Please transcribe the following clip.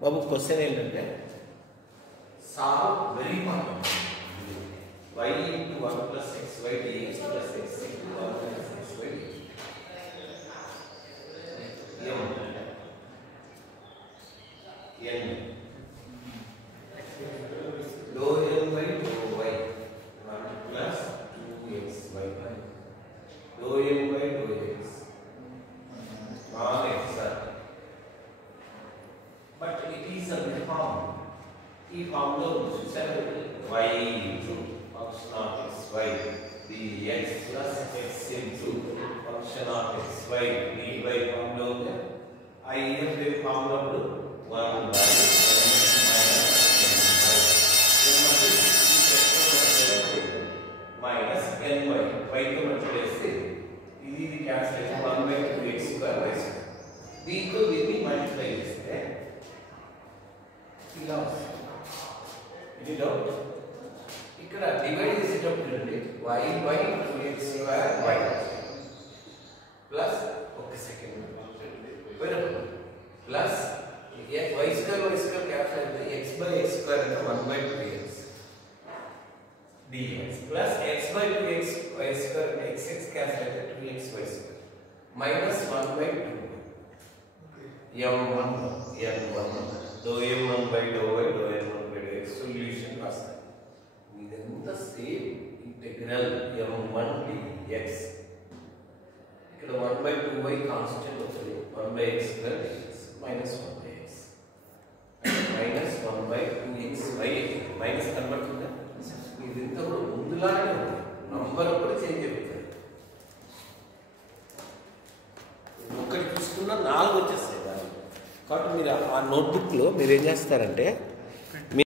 బాబు question ఏంటంటే solve very common y into 1 plus xy dx plus x into 1 plus xy dx n dou n by dou y 1 plus 2xy dou n by dou x log x but it is a form ఈ form లో చూసారు y into function of xy dx plus x into function of xy dy form లో ఉంది if form లో 1 by minus ny y తో multiply ఇది cancel అయితే 1 by 2x square y square దీంతో దీన్ని మల్టిప్లై చేస్తే ఇలా వస్తుంది ఇది డౌట్ ఇక్కడ డివైడ్ చేసేటప్పుడు చూడండి y by 2x square y plus ఒక second plus y square cancel అయితే x by x square అంటే 1 by 2x dx plus x by 2x y square x cancel అయితే 2x y square minus 1 by 2 m1 dou m1 by dou y dou n1 by dou x solution రాస్తాను ఇదంతా same integral m1 dx ఇక్కడ 1 by 2y constant అవుతుంది 1 by x square dx minus 1 by x minus 1 by 2x y minus convert ఇదంతా కూడా ముందులానే ఉంది number కూడా change అవుతుంది ఒకటి చూసుకున్నా 4 వచ్చేస్తాయి దాన్ని కాబట్టి మీరు ఆ నోట్బుక్లో మీరు ఏం చేస్తారంటే